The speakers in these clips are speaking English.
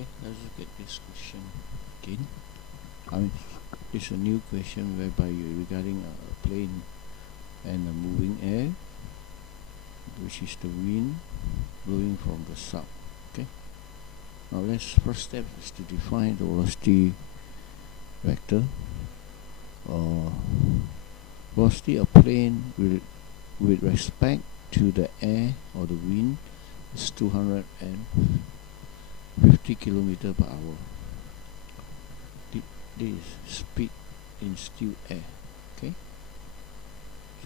Okay, let's look at this question again. It's a new question whereby you're regarding a plane and a moving air, which is the wind blowing from the south. Okay. Now first step is to define the velocity vector. Velocity of plane with respect to the air or the wind is 250 km per hour. This is speed in still air. Okay,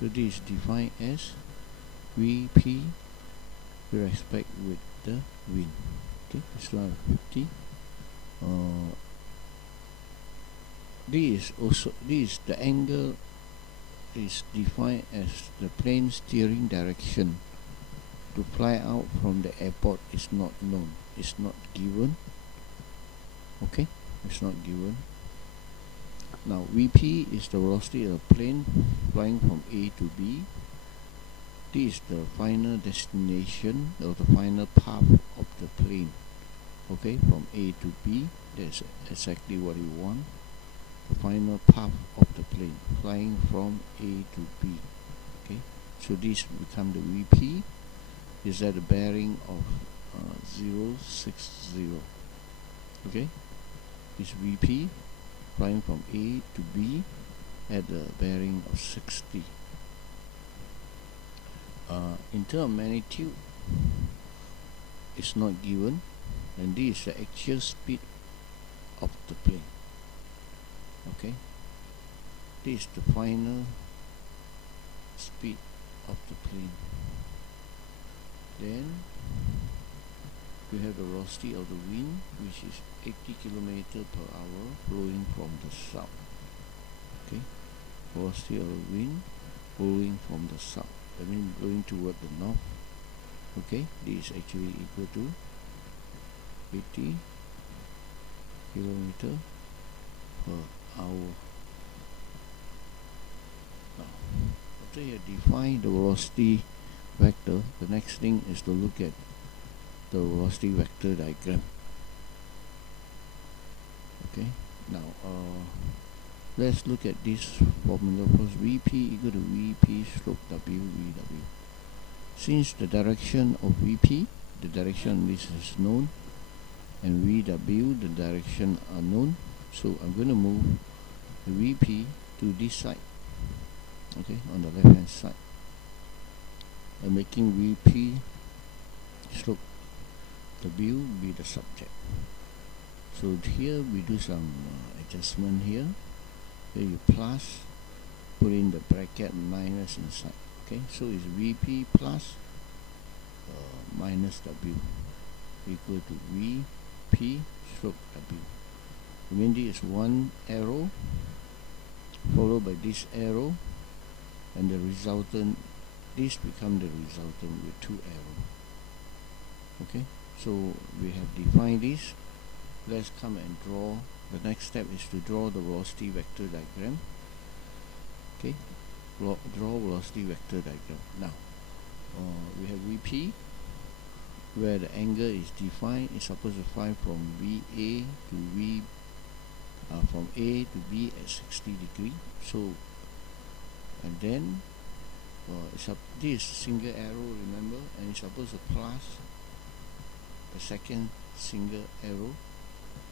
so this is defined as Vp with respect with the wind. Okay, it's 250. This is the angle is defined as the plane steering direction to fly out from the airport is not known. It's not given. Okay, it's not given. Now Vp is the velocity of the plane flying from A to B. This is the final destination or the final path of the plane. Okay, from A to B, that's exactly what you want. The final path of the plane flying from A to B. Okay, so this become the Vp. Is at the bearing of 0, 6, 0. Okay, this Vp flying from A to B at the bearing of 60. In terms of magnitude, it's not given, and this is the actual speed of the plane. Okay, this is the final speed of the plane. Then we have the velocity of the wind, which is 80 km per hour blowing from the south. Okay, velocity of the wind blowing from the south, that means blowing toward the north. Okay, this is actually equal to 80 km per hour. Now, after you define the velocity vector, the next thing is to look at the velocity vector diagram. Okay, now let's look at this formula first. Vp equal to Vp stroke W VW. Since the direction of Vp, the direction this is known, and VW, the direction are known, so I'm going to move the Vp to this side. Okay, on the left hand side. I'm making Vp stroke W be the subject. So here we do some adjustment here. Here you plus, put in the bracket minus inside. Okay, so it's Vp plus minus W equal to Vp stroke W. I mean this is one arrow followed by this arrow, and the resultant, this become the resultant with two arrows. Okay, so we have defined this. Let's come and draw. The next step is to draw the velocity vector diagram. Okay, draw velocity vector diagram. Now we have Vp, where the angle is defined. It's supposed to fly from VA to from A to B at 60 degree. So, and then this single arrow, remember, and it's supposed to plus the second single arrow.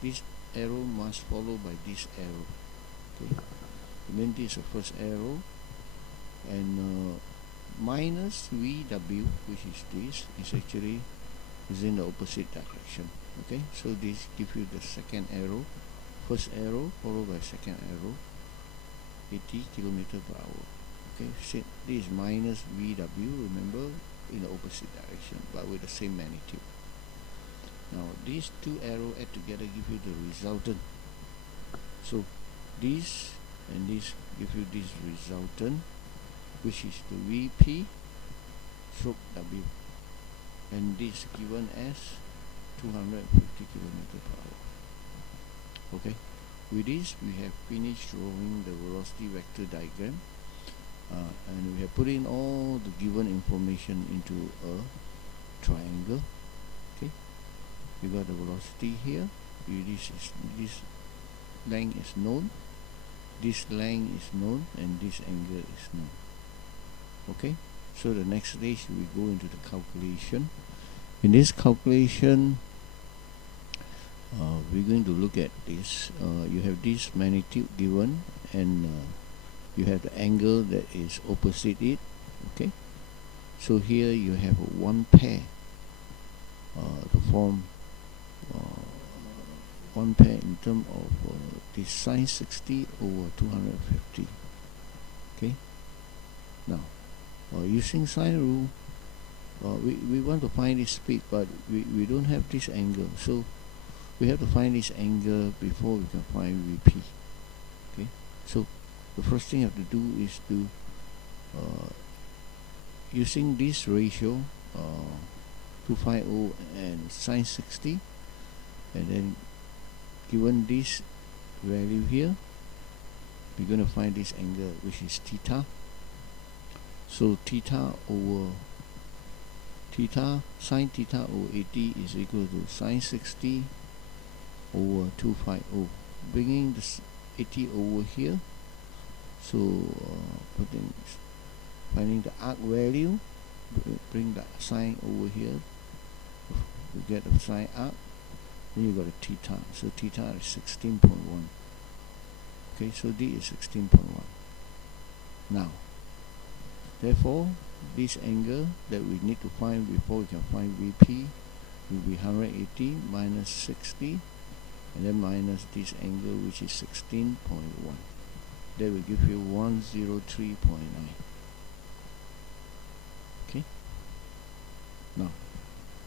This arrow must follow by this arrow. Okay, and then this is the first arrow, and minus VW, which is this, is actually in the opposite direction. Okay, so this gives you the second arrow, first arrow followed by second arrow, 80 km per hour. Okay, so this is minus VW, remember, in the opposite direction but with the same magnitude. Now these two arrows add together give you the resultant. So this and this give you this resultant, which is the Vp stroke W, and this given as 250 km per hour. Okay, with this we have finished drawing the velocity vector diagram, and we have put in all the given information into a triangle. Okay, You got the velocity here. This length is known, this length is known, and this angle is known. Okay, so the next stage we go into the calculation. In this calculation, we're going to look at this. You have this magnitude given, and you have the angle that is opposite it. Okay, so here you have one pair to form one pair in terms of this sine 60 over 250. Okay, now using sine rule, we want to find this speed, but we don't have this angle, so we have to find this angle before we can find VP. Okay, so the first thing you have to do is to using this ratio 250 and sine 60, and then given this value here, we're going to find this angle, which is theta. So theta over theta, sine theta over 80 is equal to sine 60 over 250, bringing this 80 over here. So finding the arc value, bring the sine over here, you get the sine arc, then you got a theta. So theta is 16.1. Okay, so D is 16.1. Now, therefore, this angle that we need to find before we can find VP will be 180 minus 60, and then minus this angle, which is 16.1. That will give you 103.9. Okay. Now,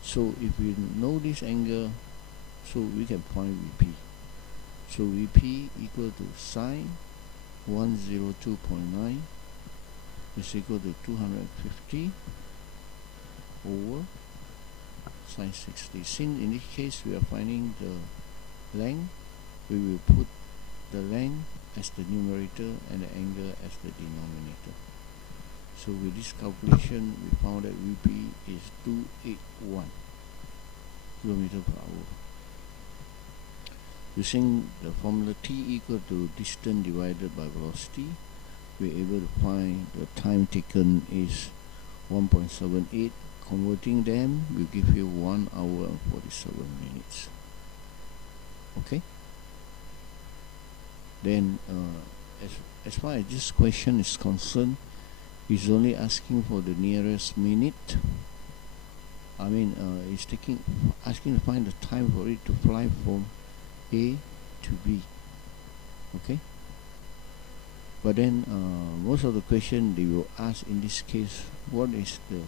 so if we know this angle, so we can find VP. So VP equal to sine 102.9 is equal to 250 over sine 60. Since in this case we are finding the length, we will put the length as the numerator and the angle as the denominator. So with this calculation, we found that VP is 281 km per hour. Using the formula T equal to distance divided by velocity, we're able to find the time taken is 1.78. Converting them will give you 1 hour and 47 minutes. Okay. Then, as far as this question is concerned, it's only asking for the nearest minute. I mean, it's asking to find the time for it to fly from A to B. Okay. But then, most of the question they will ask in this case, what is the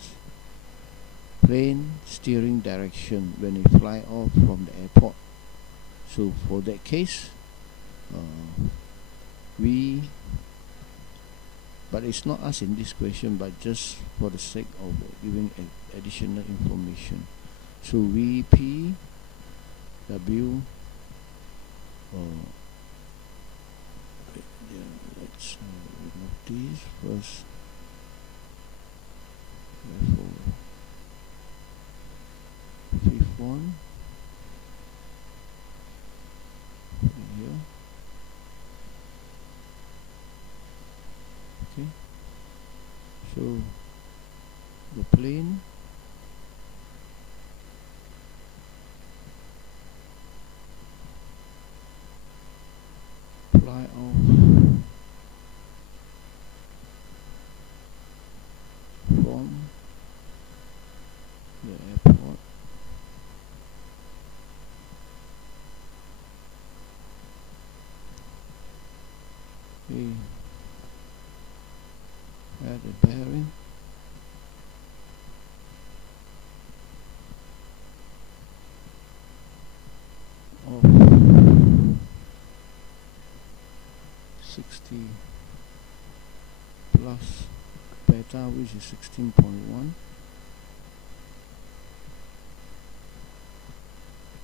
plane steering direction when they fly off from the airport? So for that case, but it's not asked in this question, but just for the sake of giving additional information. So VP W, let's remove these first. Therefore, fifth one here. Okay, so the plane fly off from the airport at the bearing of 60 plus beta, which is 16.1.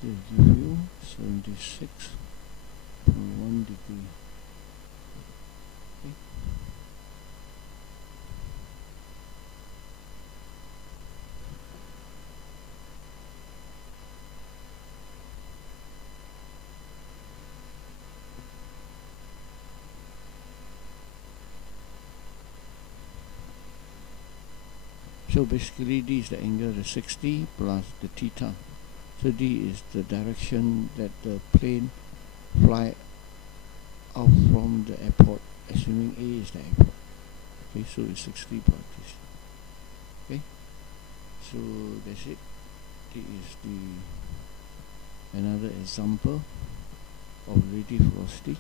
They give you 76.1 degree. Okay. So basically D is the angle, the 60 plus the theta. So D is the direction that the plane fly out from the airport, assuming A is the airport. Okay, so it's 60 plus this. Okay, so that's it. This is the another example of relative velocity.